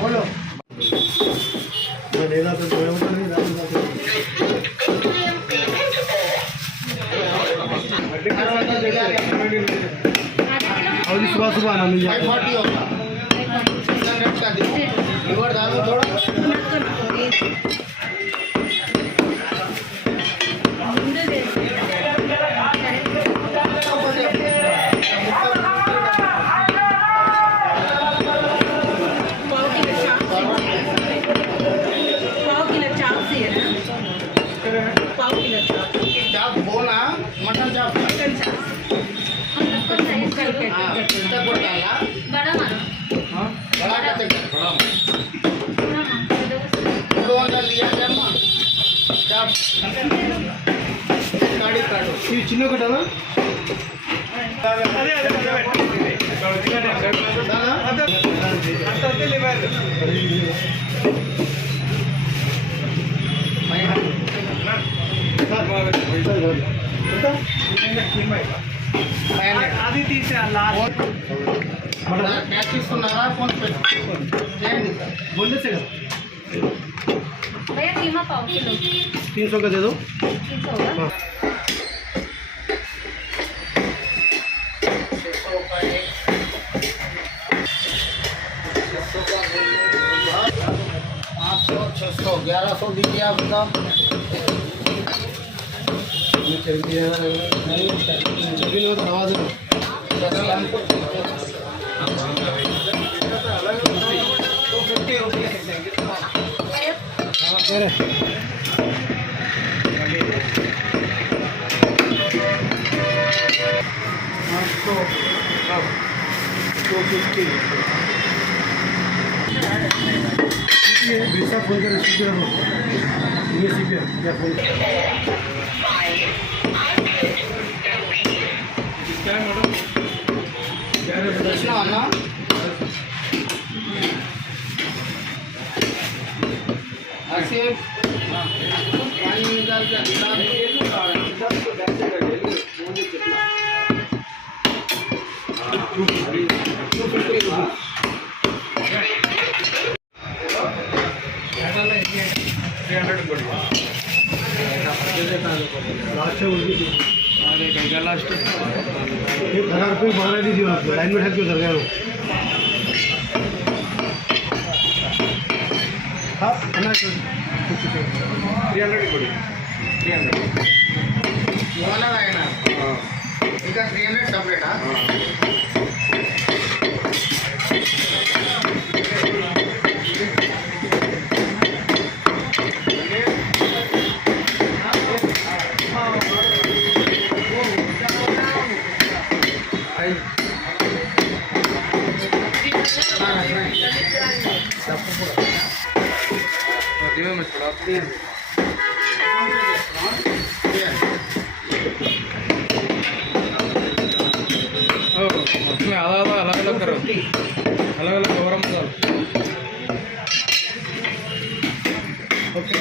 बोलो सुबह सुबह आना मिल जाएगा। मटन चाप बड़ा मारो बड़ा लिया चाप गाड़ी काटो चिन्ह कटा ना అది తీసేయాలి తీసుకున్నారా ఫోన్ చేయండి बोनलेस है भैया कीमा पाव किलो 300 का दे दो 300 होगा $600 1100 दीजिए आपका फोन कर लास्ट 1000 रुपये भाड़ा दीजिए आपको लाइन में ठहर क्यों कर गए हो हाँ 300 कोड़ी 300 वाला है ना हाँ इनका 300 टैबलेट हाँ उसमें अलग अलग करो अलग अलग गरम मसाला ओके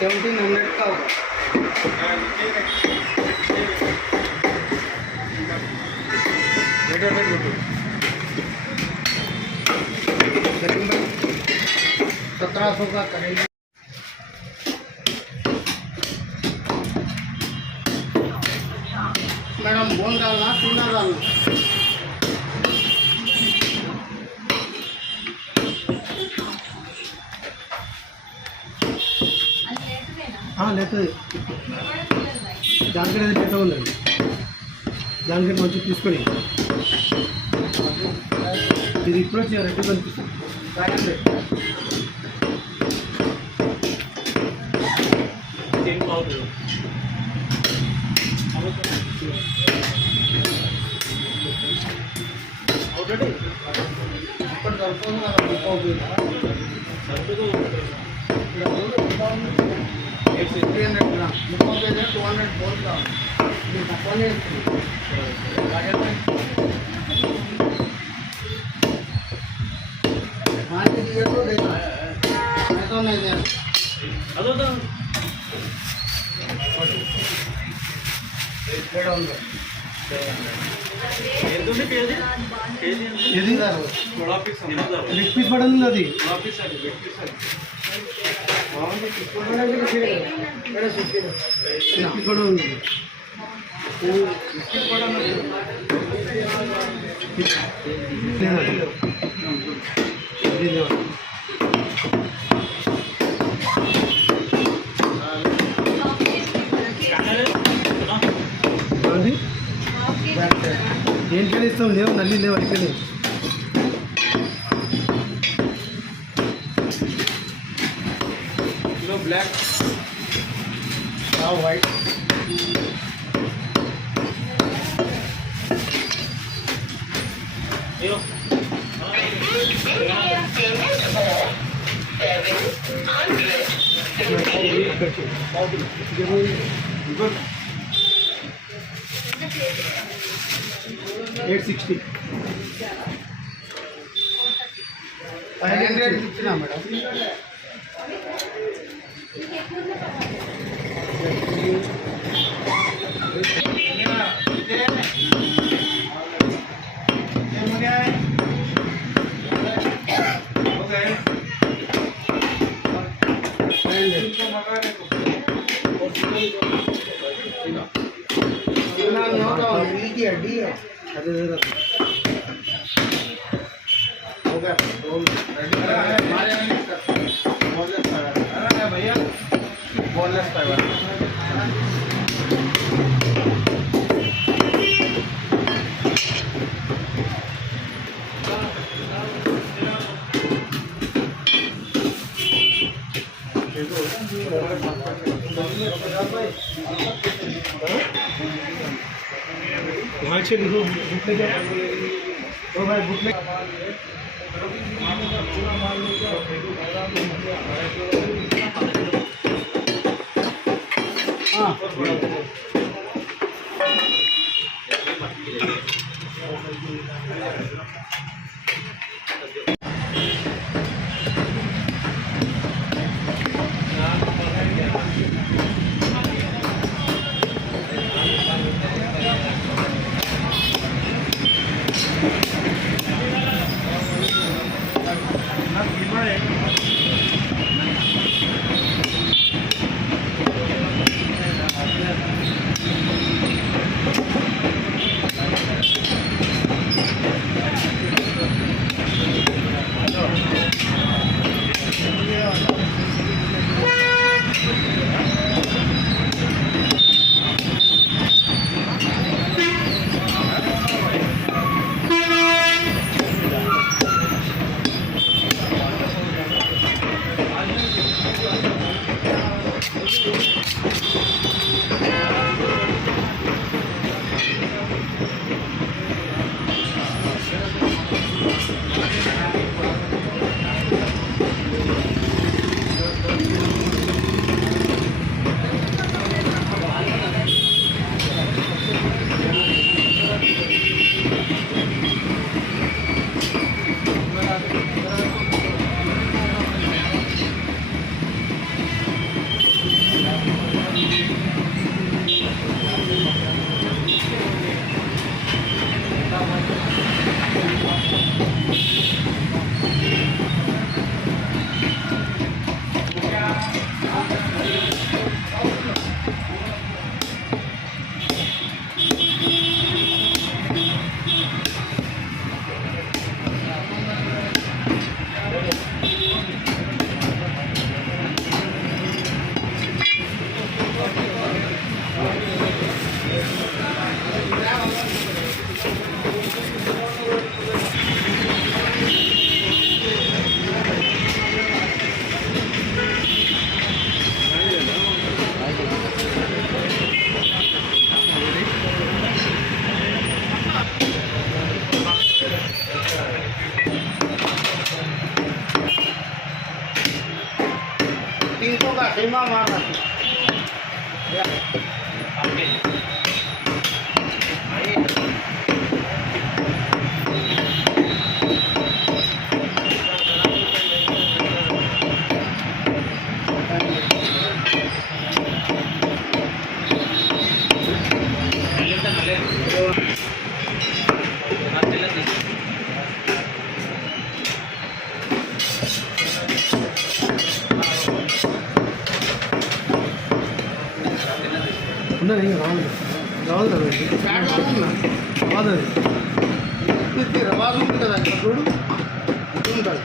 1700 का होगा लेकिन 1700 का करेंगे मैडम बोन डालना सीना डालना हाँ लेते जानकारी लेता हूँ जानकारी मंచి తీసుకొని ఇది ఇప్పుడు వచ్చి రెడ్డి కనిపిస్తుంది. ఇప్పుడు సరిపోతుంది కదా 200 పోస్ట్ తక్కువనే ఇది లెగ్ పీస్ పడింది అది. లెగ్ పీస్ పడి ఉంది. దేంట్లో ఇస్తాం లేవు నల్లి లేవు ఇక్కడ బ్లాక్ వైట్ good. 860. 500 ఇచ్చినా మేడం. Boneless Paya. वहाँ से लिखो बुक ले जाओ तो भाई बुक में हाँ सीमा मारना ఉన్నది రాదు రాదు కదా ఫ్యాట్ కాకుండా రాదు అది రవాజు ఉంటుంది కదా ఇక్కడ చూడు ఇది ఉంటుంది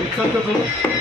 एक साथ कर दो